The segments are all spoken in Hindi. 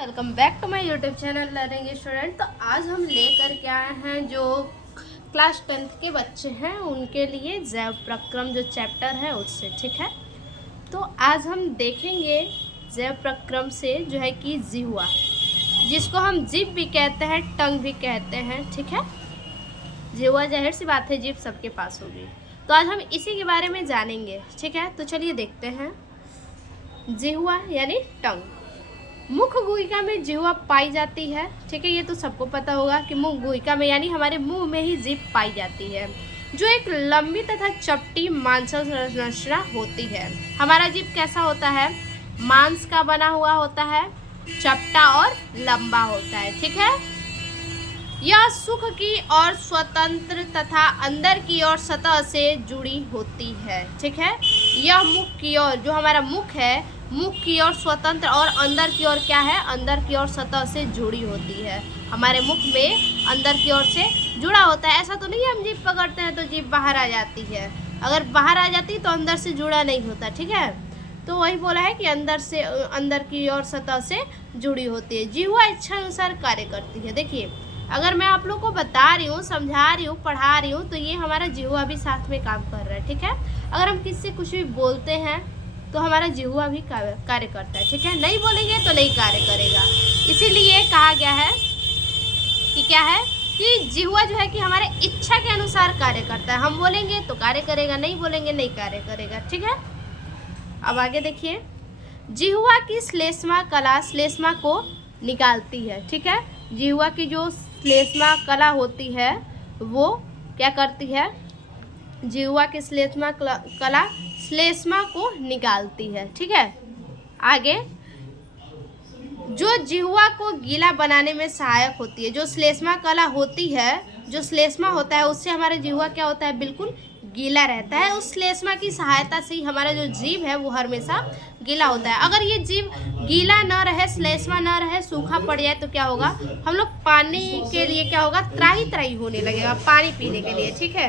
Welcome back to my YouTube channel learning student. तो आज हम लेकर के आए हैं जो क्लास 10th के बच्चे हैं उनके लिए जैव प्रक्रम जो चैप्टर है उससे, ठीक है। तो आज हम देखेंगे जैव प्रक्रम से जो है कि जिह्वा, जिसको हम जीभ भी कहते हैं, टंग भी कहते हैं, ठीक है। जिह्वा जाहिर सी बात है जीभ सबके पास होगी, तो आज हम इसी के बारे में जानेंगे, ठीक है। तो चलिए देखते हैं। जिह्वा यानी टंग, मुख गुहिका में जिह्वा पाई जाती है, ठीक है। ये तो सबको पता होगा कि मुख गुहिका में यानी हमारे मुंह में ही जीभ पाई जाती है, जो एक लंबी तथा चपटी मांसल संरचना होती है। हमारा जीभ कैसा होता है? मांस का बना हुआ होता है, चपटा और लंबा होता है, ठीक है। यह सुख की और स्वतंत्र तथा अंदर की ओर सतह से जुड़ी होती है, ठीक है। यह मुख की ओर, जो हमारा मुख है, मुख की ओर स्वतंत्र और अंदर की ओर क्या है? अंदर की ओर सतह से जुड़ी होती है। हमारे मुख में अंदर की ओर से जुड़ा होता है। ऐसा तो नहीं है हम जीभ पकड़ते हैं तो जीभ बाहर आ जाती है। अगर बाहर आ जाती तो अंदर से जुड़ा नहीं होता, ठीक है। तो वही बोला है कि अंदर की ओर सतह से जुड़ी होती है। जिह्वा इच्छा अनुसार कार्य करती है। देखिए, अगर मैं आप लोग को बता रही हूँ, समझा रही हूँ, पढ़ा रही हूँ, तो ये हमारा जिह्वा भी साथ में काम कर रहा है, ठीक है। अगर हम किससे कुछ भी बोलते हैं तो हमारा जिह्वा भी कार्य करता है, ठीक है। नहीं बोलेंगे तो नहीं कार्य करेगा। इसीलिए कहा गया है कि क्या है कि जिह्वा जो है कि हमारे इच्छा के अनुसार कार्य करता है। हम बोलेंगे तो कार्य करेगा, नहीं बोलेंगे नहीं कार्य करेगा, ठीक है। अब आगे देखिए, जिह्वा की श्लेष्मा कला श्लेष्मा को निकालती है, ठीक है। जिह्वा की जो श्लेष्मा कला होती है वो क्या करती है? जिह्वा की श्लेष्मा कला श्लेष्मा को निकालती है, ठीक है। आगे, जो जिह्वा को गीला बनाने में सहायक होती है, जो श्लेष्मा कला होती है, जो श्लेष्मा होता है उससे हमारा जिह्वा क्या होता है? बिल्कुल गीला रहता है। उस श्लेष्मा की सहायता से ही हमारा जो जीभ है वो हमेशा गीला होता है। अगर ये जीभ गीला न रहे, श्लेष्मा न रहे, सूखा पड़ जाए तो क्या होगा? हम लोग पानी के लिए क्या होगा? त्राही त्राही होने लगेगा पानी पीने के लिए, ठीक है।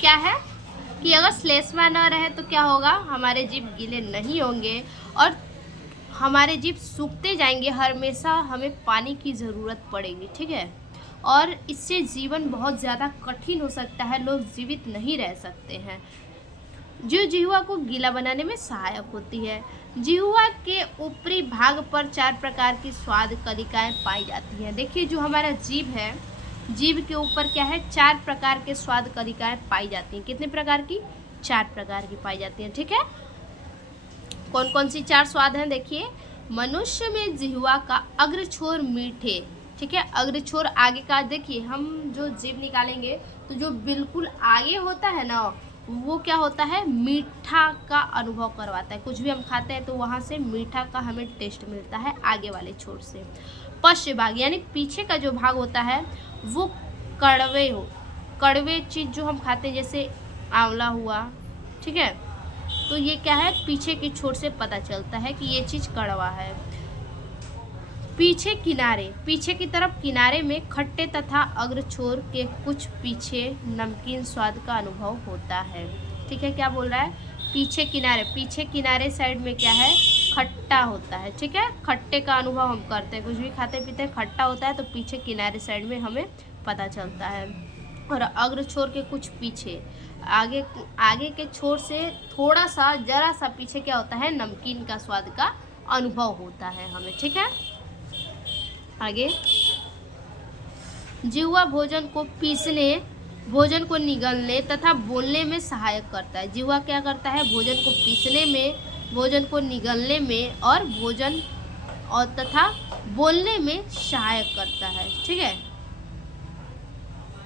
क्या है कि अगर श्लेष्मा न रहे तो क्या होगा? हमारे जीभ गीले नहीं होंगे और हमारे जीभ सूखते जाएंगे। हमेशा हमें पानी की ज़रूरत पड़ेगी, ठीक है। और इससे जीवन बहुत ज़्यादा कठिन हो सकता है, लोग जीवित नहीं रह सकते हैं। जो जिह्वा को गीला बनाने में सहायक होती है। जिह्वा के ऊपरी भाग पर 4 प्रकार की स्वाद कलिकाएँ पाई जाती हैं। देखिए, जो हमारा जीभ है, जीभ के ऊपर क्या है? 4 प्रकार के स्वाद कलिकाएँ पाई जाती हैं। कितने प्रकार की? 4 प्रकार की पाई जाती हैं, ठीक है। कौन कौन सी 4 स्वाद हैं? देखिए, मनुष्य में जिह्वा का अग्र छोर मीठे, ठीक है। अग्र छोर आगे का, देखिए हम जो जीभ निकालेंगे तो जो बिल्कुल आगे होता है ना, वो क्या होता है? मीठा का अनुभव करवाता है। कुछ भी हम खाते हैं तो वहाँ से मीठा का हमें टेस्ट मिलता है आगे वाले छोर से। पश्च भाग यानी पीछे का जो भाग होता है वो कड़वे चीज़ जो हम खाते हैं, जैसे आंवला हुआ, ठीक है। तो ये क्या है? पीछे की छोर से पता चलता है कि ये चीज़ कड़वा है। पीछे की तरफ किनारे में खट्टे तथा अग्र छोर के कुछ पीछे नमकीन स्वाद का अनुभव होता है, ठीक है। क्या बोल रहा है? पीछे किनारे साइड में क्या है? खट्टा होता है, ठीक है। खट्टे का अनुभव हम करते हैं, कुछ भी खाते पीते हैं खट्टा होता है, तो पीछे किनारे साइड में हमें पता चलता है। और अग्र छोर के कुछ पीछे, आगे के छोर से थोड़ा सा, जरा सा पीछे क्या होता है? नमकीन का स्वाद का अनुभव होता है हमें, ठीक है। आगे, जिह्वा भोजन को पीसने, भोजन को निगलने तथा बोलने में सहायक करता है। जिह्वा क्या करता है? भोजन को पीसने में, भोजन को निगलने में और तथा बोलने में सहायक करता है, ठीक है।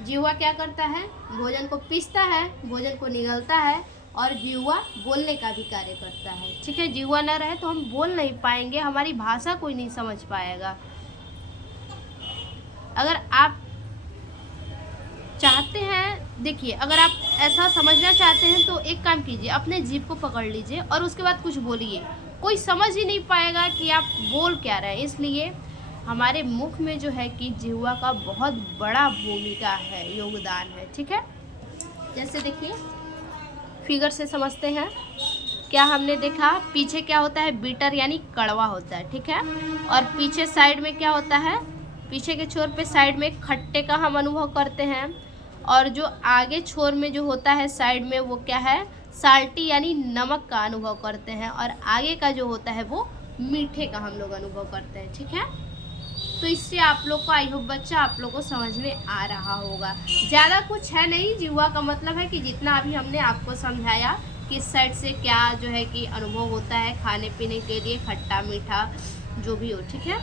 जिह्वा क्या करता है? भोजन को पीसता है, भोजन को निगलता है और जिह्वा बोलने का भी कार्य करता है, ठीक है। जिह्वा न रहे तो हम बोल नहीं पाएंगे, हमारी भाषा कोई नहीं समझ पाएगा। अगर आप चाहते हैं, देखिए, अगर आप ऐसा समझना चाहते हैं तो एक काम कीजिए, अपने जीभ को पकड़ लीजिए और उसके बाद कुछ बोलिए। कोई समझ ही नहीं पाएगा कि आप बोल क्या रहे हैं। इसलिए हमारे मुख में जो है कि जिह्वा का बहुत बड़ा भूमिका है, योगदान है, ठीक है। जैसे देखिए, फिगर से समझते हैं। क्या हमने देखा, पीछे क्या होता है, बीटर यानी कड़वा होता है, ठीक है। और पीछे साइड में क्या होता है, पीछे के छोर पे साइड में खट्टे का हम अनुभव करते हैं। और जो आगे छोर में जो होता है साइड में, वो क्या है, साल्टी यानी नमक का अनुभव करते हैं। और आगे का जो होता है वो मीठे का हम लोग अनुभव करते हैं, ठीक है। तो इससे आप लोग को, आई होप बच्चा आप लोग को समझ में आ रहा होगा। ज़्यादा कुछ है नहीं, जीवा का मतलब है कि जितना अभी हमने आपको समझाया, किस साइड से क्या जो है कि अनुभव होता है खाने पीने के लिए, खट्टा मीठा जो भी हो, ठीक है।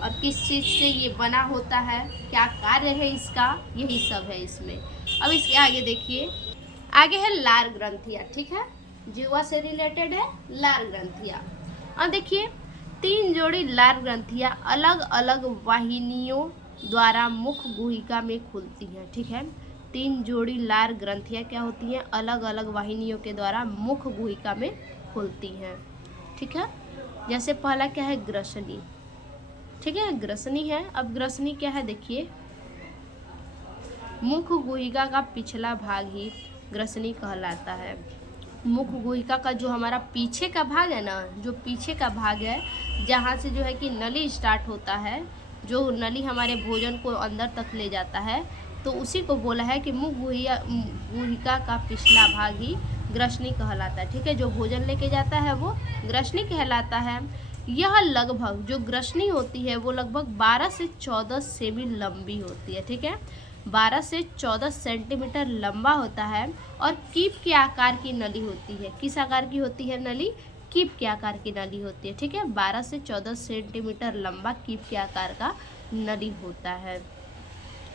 और किस चीज़ से ये बना होता है, क्या कार्य है इसका, यही सब है इसमें। अब इसके आगे देखिए, आगे है लार ग्रंथियाँ, ठीक है। जीवा से रिलेटेड है लार ग्रंथियाँ। अब देखिए, 3 जोड़ी लार ग्रंथियाँ अलग अलग वाहिनियों द्वारा मुख गुहिका में खुलती हैं, ठीक है। 3 जोड़ी लार ग्रंथियाँ क्या होती हैं, अलग अलग वाहिनियों के द्वारा मुख गुहिका में खुलती हैं, ठीक है। जैसे पहला क्या है, ग्रसनी, ठीक है, ग्रसनी है। अब ग्रसनी क्या है, देखिए, मुख गुहिका का पिछला भाग ही ग्रसनी कहलाता है। मुख गुहिका का जो हमारा पीछे का भाग है ना, जो पीछे का भाग है, जहाँ से जो है कि नली स्टार्ट होता है, जो नली हमारे भोजन को अंदर तक ले जाता है, तो उसी को बोला है कि मुख गुहिका का पिछला भाग ही ग्रसनी कहलाता है, ठीक है। जो भोजन लेके जाता है वो ग्रसनी कहलाता है। यह लगभग, जो ग्रसनी होती है वो लगभग 12 से 14 सेमी लंबी होती है, ठीक है। 12 से 14 सेंटीमीटर लंबा होता है और कीप के आकार की नली होती है। किस आकार की होती है नली, कीप के आकार की नली होती है, ठीक है। 12 से 14 सेंटीमीटर लंबा कीप के आकार का नली होता है,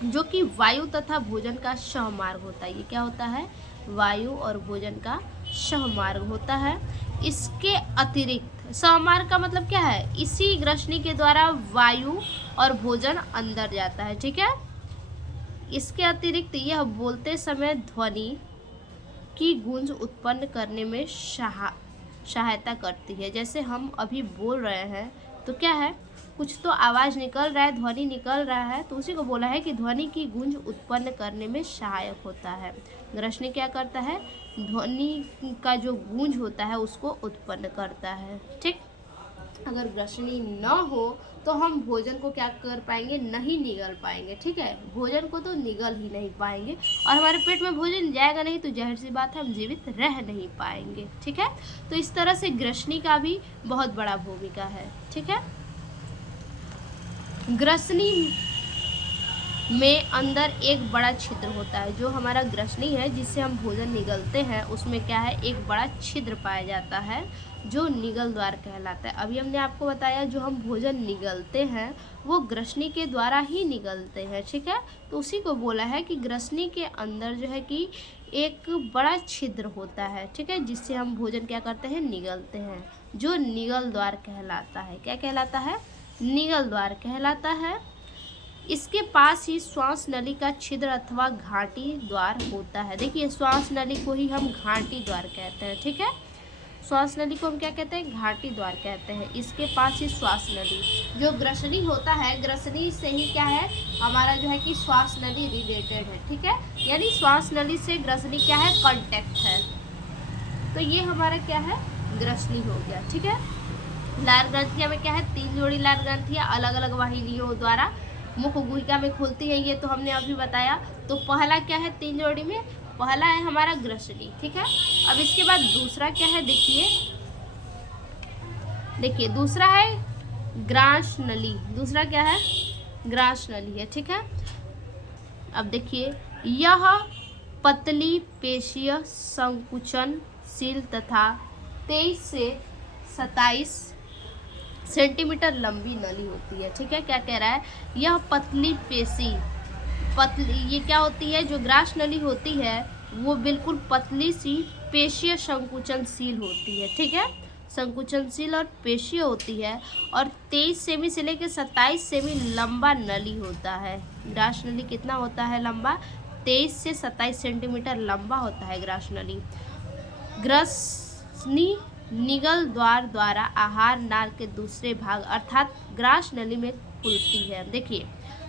जो कि वायु तथा भोजन का सहमार्ग होता है। ये क्या होता है, वायु और भोजन का सहमार्ग होता है। इसके अतिरिक्त, सहमार्ग का मतलब क्या है, इसी ग्रसनी के द्वारा वायु और भोजन अंदर जाता है, ठीक है। इसके अतिरिक्त यह बोलते समय ध्वनि की गूंज उत्पन्न करने में सहायता करती है। जैसे हम अभी बोल रहे हैं तो क्या है, कुछ तो आवाज़ निकल रहा है, ध्वनि निकल रहा है, तो उसी को बोला है कि ध्वनि की गूंज उत्पन्न करने में सहायक होता है। ग्रसनी क्या करता है, ध्वनि का जो गूंज होता है उसको उत्पन्न करता है, ठीक। अगर ग्रसनी न हो तो हम भोजन को क्या कर पाएंगे, नहीं निगल पाएंगे, ठीक है। भोजन को तो निगल ही नहीं पाएंगे और हमारे पेट में भोजन जाएगा नहीं तो जाहिर सी बात है हम जीवित रह नहीं पाएंगे, ठीक है। तो इस तरह से ग्रसनी का भी बहुत बड़ा भूमिका है, ठीक है। ग्रसनी में अंदर एक बड़ा छिद्र होता है। जो हमारा ग्रसनी है जिससे हम भोजन निगलते हैं, उसमें क्या है, एक बड़ा छिद्र पाया जाता है जो निगल द्वार कहलाता है। अभी हमने आपको बताया जो हम भोजन निगलते हैं वो ग्रसनी के द्वारा ही निगलते हैं, ठीक है। तो उसी को बोला है कि ग्रसनी के अंदर जो है कि एक बड़ा छिद्र होता है, ठीक है, जिससे हम भोजन क्या करते हैं, निगलते हैं, जो निगल द्वार कहलाता है। क्या कहलाता है, निगल द्वार कहलाता है। इसके पास ही श्वास नली का छिद्र अथवा घाटी द्वार होता है। देखिए, श्वास नली को ही हम घाटी द्वार कहते हैं, ठीक है। श्वास नली को हम क्या कहते हैं, घाटी द्वार कहते हैं। इसके पास ही श्वास नली, जो ग्रसनी होता है, ग्रसनी से ही क्या है, हमारा जो है कि श्वास नली रिलेटेड है, ठीक है। यानी श्वास नली से ग्रसनी क्या है, कांटेक्ट है। तो ये हमारा क्या है, ग्रसनी हो गया, ठीक है। लार ग्रंथियाँ में क्या है, 3 जोड़ी लार ग्रंथियाँ अलग अलग वाहिनियों द्वारा मुख गुहिका में खुलती है, ये तो हमने अभी बताया। तो पहला क्या है 3 जोड़ी में, पहला है हमारा ग्रसनी, ठीक है। अब इसके बाद दूसरा क्या है, देखिए दूसरा है ग्रास नली। दूसरा क्या है, ग्रास नली है, ठीक है। अब देखिए, यह पतली पेशीय संकुचनशील तथा 23 से 27 सेंटीमीटर लंबी नली होती है, ठीक है। क्या कह रहा है, यह पतली पेशी, पतली, ये क्या होती है, जो ग्रास नली होती है वो बिल्कुल पतली सी पेशीय संकुचनशील होती है, ठीक है। संकुचनशील और पेशीय होती है और 23 सेमी से लेकर 27 सेमी लंबा नली होता है। ग्रास नली कितना होता है लंबा, 23 से 27 सेंटीमीटर लंबा होता है ग्रास नली। ग्रसनी निगल द्वार द्वारा आहार नाल के दूसरे भाग अर्थात ग्रास नली में खुलती है। देखिए,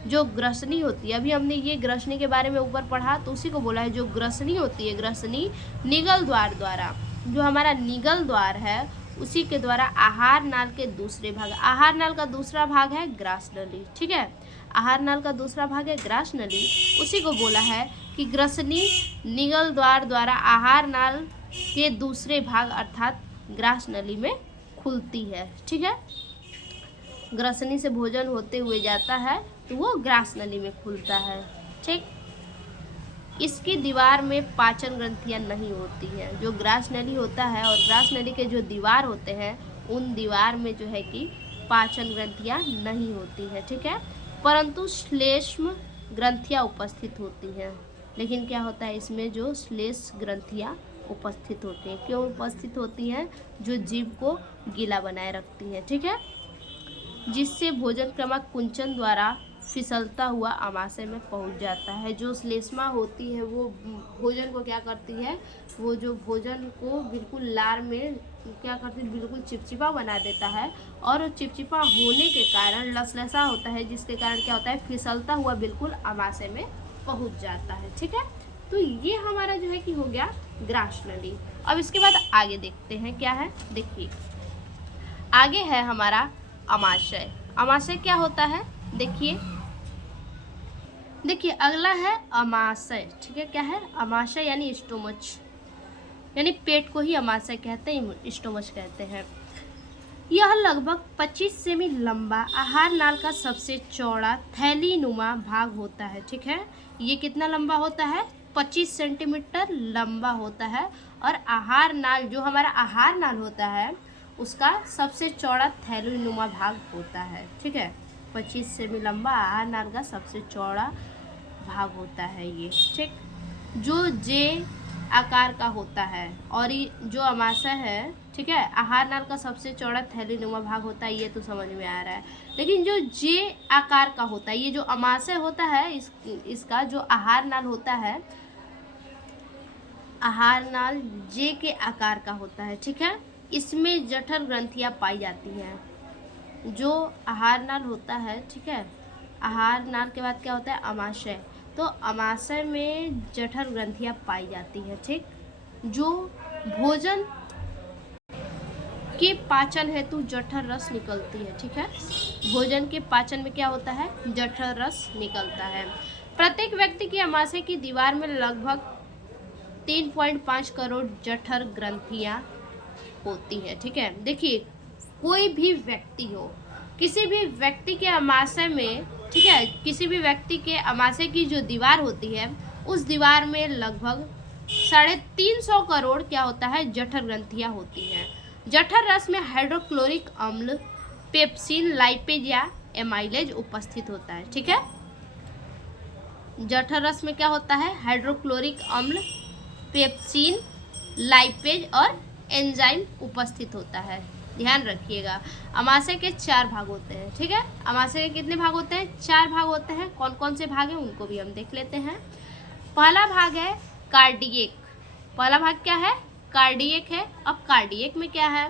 जो ग्रसनी होती है, अभी हमने ये ग्रसनी के बारे में ऊपर पढ़ा, तो उसी को बोला है जो ग्रसनी होती है, ग्रसनी निगल द्वार द्वारा, जो हमारा निगल द्वार है उसी के द्वारा आहार नाल के दूसरे भाग, आहार नाल का दूसरा भाग है ग्रास नली, ठीक है, आहार नाल का दूसरा भाग है ग्रास नली, उसी को बोला है कि ग्रसनी निगल द्वार द्वारा आहार नाल के दूसरे भाग अर्थात ग्रास नली में खुलती है, ठीक है। ग्रसनी से भोजन होते हुए जाता है तो वो ग्रास नली में खुलता है, ठीक। इसकी दीवार में पाचन ग्रंथियां नहीं होती हैं, जो ग्रास नली होता है और ग्रास नली के जो दीवार होते हैं उन दीवार में जो है कि पाचन ग्रंथियां नहीं होती है, ठीक है, परंतु श्लेष्म ग्रंथियां उपस्थित होती हैं। लेकिन क्या होता है इसमें जो श्लेष ग्रंथियां उपस्थित होती हैं, क्यों उपस्थित होती हैं? जो जीव को गीला बनाए रखती हैं, ठीक है, जिससे भोजन क्रमक कुंचन द्वारा फिसलता हुआ आमाशय में पहुंच जाता है। जो श्लेष्मा होती है वो भोजन को क्या करती है, वो जो भोजन को बिल्कुल लार में क्या करती है, बिल्कुल चिपचिपा बना देता है, और चिपचिपा होने के कारण लसलसा होता है, जिसके कारण क्या होता है, फिसलता हुआ बिल्कुल आमाशय में पहुंच जाता है, ठीक है। तो ये हमारा जो है कि हो गया ग्रास नली। अब इसके बाद आगे देखते हैं क्या है, देखिए आगे है हमारा आमाशय। आमाशय क्या होता है, देखिए अगला है अमाशय, ठीक है, क्या है अमाशय, यानी स्टोमच, यानी पेट को ही अमाशय कहते हैं, स्टोमच कहते हैं। यह लगभग 25 सेमी लंबा आहार नाल का सबसे चौड़ा थैली नुमा भाग होता है, ठीक है। ये कितना लंबा होता है, 25 सेंटीमीटर लंबा होता है, और आहार नाल, जो हमारा आहार नाल होता है उसका सबसे चौड़ा थैली नुमा भाग होता है, ठीक है। 25 सेमी लंबा आहार नाल का सबसे चौड़ा भाग होता है ये, ठीक, जो जे आकार का होता है। और ये जो अमाशय है, ठीक है, आहार नाल का सबसे चौड़ा थैली नुमा भाग होता है, ये तो समझ में आ रहा है। लेकिन जो जे आकार का होता है, ये जो अमाशय होता है इसका जो आहार नाल होता है, आहार नाल जे के आकार का होता है, ठीक है। इसमें जठर ग्रंथियां पाई जाती हैं। जो आहार नाल होता है, ठीक है, आहार नाल के बाद क्या होता है, अमाशय, तो अमाशय में जठर ग्रंथियां पाई जाती हैं, ठीक, जो भोजन के पाचन हेतु जठर रस निकलती है, ठीक है। भोजन के पाचन में क्या होता है, जठर रस निकलता है। प्रत्येक व्यक्ति की अमाशय की दीवार में लगभग 3.5 करोड़ जठर ग्रंथियां होती है, ठीक है। देखिए कोई भी व्यक्ति हो, किसी भी व्यक्ति के अमाशय में, ठीक है, किसी भी व्यक्ति के अमाशय की जो दीवार होती है उस दीवार में लगभग 350 करोड़ क्या होता है, जठर ग्रंथियां होती हैं। जठर रस में हाइड्रोक्लोरिक अम्ल, पेप्सिन, लाइपेज या एमाइलेज उपस्थित होता है, ठीक है। जठर रस में क्या होता है, हाइड्रोक्लोरिक अम्ल, पेप्सिन, लाइपेज और एंजाइम उपस्थित होता है, ध्यान रखिएगा। अमाशय के 4 भाग होते हैं, ठीक है। अमाशय के कितने भाग होते हैं, 4 भाग होते हैं। कौन कौन से भाग हैं उनको भी हम देख लेते हैं। पहला भाग है कार्डियक, पहला भाग क्या है, कार्डियक है। अब कार्डियक में क्या है,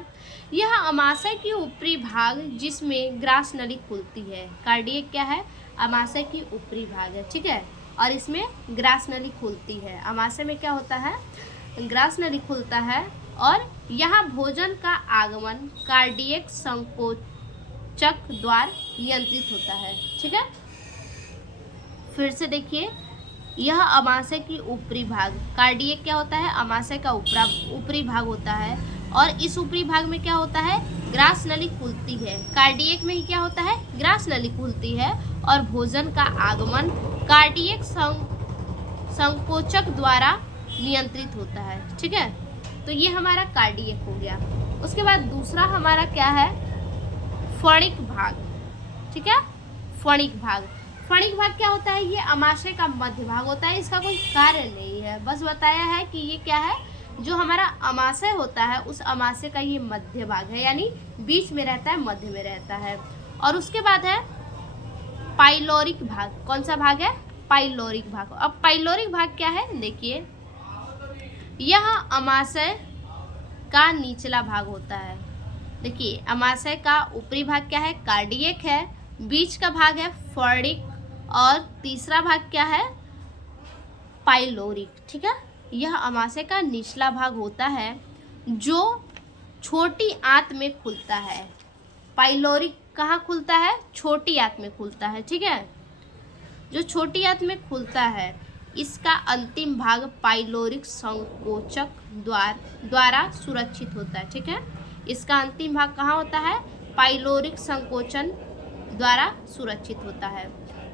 यह अमाशय की ऊपरी भाग जिसमें ग्रास नली खुलती है। कार्डियक क्या है, अमाशय की ऊपरी भाग है, ठीक है, और इसमें ग्रास नली खुलती है। अमाशय में क्या होता है, ग्रास नली खुलता है, और यहाँ भोजन का आगमन कार्डियक संकोचक द्वार नियंत्रित होता है, ठीक है। फिर से देखिए, यह अमाशय की ऊपरी भाग, कार्डियक क्या होता है, अमाशय का ऊपरी भाग होता है, और इस ऊपरी भाग में क्या होता है, ग्रास नली खुलती है। कार्डियक में ही क्या होता है, ग्रास नली खुलती है, और भोजन का आगमन कार्डियक संकोचक द्वारा नियंत्रित होता है, ठीक है। तो ये हमारा कार्डियक हो गया। उसके बाद दूसरा हमारा क्या है, फणिक भाग, ठीक है। फणिक भाग, फणिक भाग क्या होता है, ये अमाशय का मध्य भाग होता है। इसका कोई कार्य नहीं है, बस बताया है कि ये क्या है, जो हमारा अमाशय होता है उस अमाशय का ये मध्य भाग है, यानी बीच में रहता है, मध्य में रहता है। और उसके बाद है पाइलोरिक भाग। कौन सा भाग है, पाइलोरिक भाग। अब पाइलोरिक भाग क्या है, देखिए यह अमाशय का निचला भाग होता है। देखिए अमाशय का ऊपरी भाग क्या है, कार्डियक है, बीच का भाग है फणिक, और तीसरा भाग क्या है, पाइलोरिक, ठीक है। यह अमाशय का निचला भाग होता है, जो छोटी आंत में खुलता है। पाइलोरिक कहाँ खुलता है? छोटी आंत में खुलता है, ठीक है। जो छोटी आंत में खुलता है इसका अंतिम भाग पाइलोरिक संकोचक द्वारा सुरक्षित होता है, ठीक है। इसका अंतिम भाग कहाँ होता है? पाइलोरिक संकोचन द्वारा सुरक्षित होता है।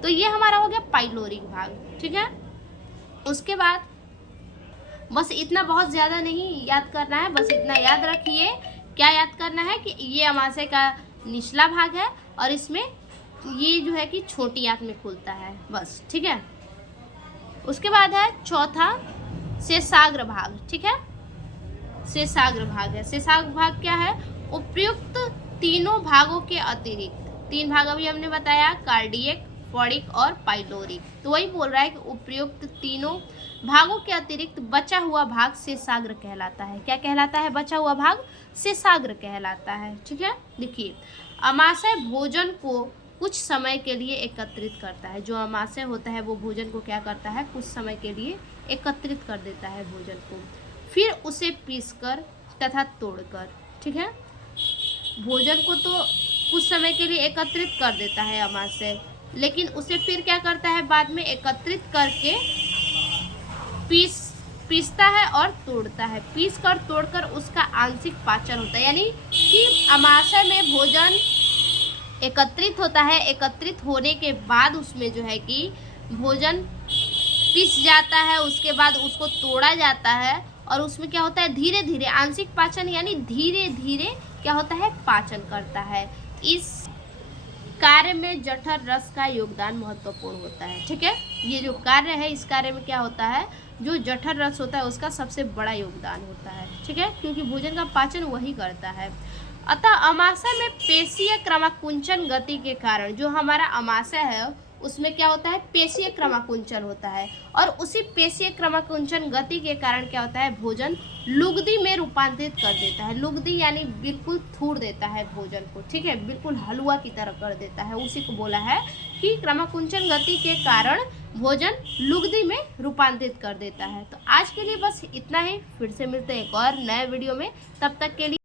तो ये हमारा हो गया पाइलोरिक भाग, ठीक है। उसके बाद बस इतना, बहुत ज़्यादा नहीं याद करना है, बस इतना याद रखिए। क्या याद करना है कि ये अमाशय का निचला भाग है और इसमें ये जो है कि छोटी आंत में खुलता है, बस, ठीक है। उसके बाद है चौथा शेषाग्र भाग, ठीक है। शेषाग्र भाग है। शेषाग्र भाग क्या है? उपयुक्त तीनों भागों के अतिरिक्त, 3 भाग अभी हमने बताया, कार्डियक, पॉडिक और पाइलोरिक। तो वही बोल रहा है कि उपयुक्त तीनों भागों के अतिरिक्त बचा हुआ भाग शेषाग्र कहलाता है। क्या कहलाता है? बचा हुआ भाग शेषाग्र कहलाता है, ठीक है। देखिए, अमाशय भोजन को कुछ समय के लिए एकत्रित करता है। जो अमाशय होता है वो भोजन को क्या करता है? कुछ समय के लिए एकत्रित कर देता है भोजन को, फिर उसे पीसकर तथा तोड़कर, ठीक है। भोजन को तो कुछ समय के लिए एकत्रित कर देता है अमाशय, लेकिन उसे फिर क्या करता है? बाद में एकत्रित करके पीसता है और तोड़ता है। पीस कर तोड़कर उसका आंशिक पाचन होता है, यानी कि अमाशय में भोजन एकत्रित होता है। एकत्रित होने के बाद उसमें जो है कि भोजन पिस जाता है, उसके बाद उसको तोड़ा जाता है और उसमें क्या होता है? धीरे धीरे आंशिक पाचन, यानी धीरे धीरे क्या होता है? पाचन करता है। इस कार्य में जठर रस का योगदान महत्वपूर्ण होता है, ठीक है। ये जो कार्य है, इस कार्य में क्या होता है? जो जठर रस होता है उसका सबसे बड़ा योगदान होता है, ठीक है, क्योंकि भोजन का पाचन वही करता है। अतः अमाशय में पेशीय क्रमाकुंचन गति के कारण, जो हमारा अमाशय है उसमें क्या होता है? पेशीय क्रमाकुंचन होता है, और उसी पेशीय क्रमाकुंचन गति के कारण क्या होता है? भोजन लुगदी में रूपांतरित कर देता है। लुगदी यानी बिल्कुल थूड़ देता है भोजन को, ठीक है, बिल्कुल हलवा की तरह कर देता है। उसी को बोला है कि क्रमाकुंचन गति के कारण भोजन लुगदी में रूपांतरित कर देता है। तो आज के लिए बस इतना ही। फिर से मिलते हैं एक और नए वीडियो में, तब तक के लिए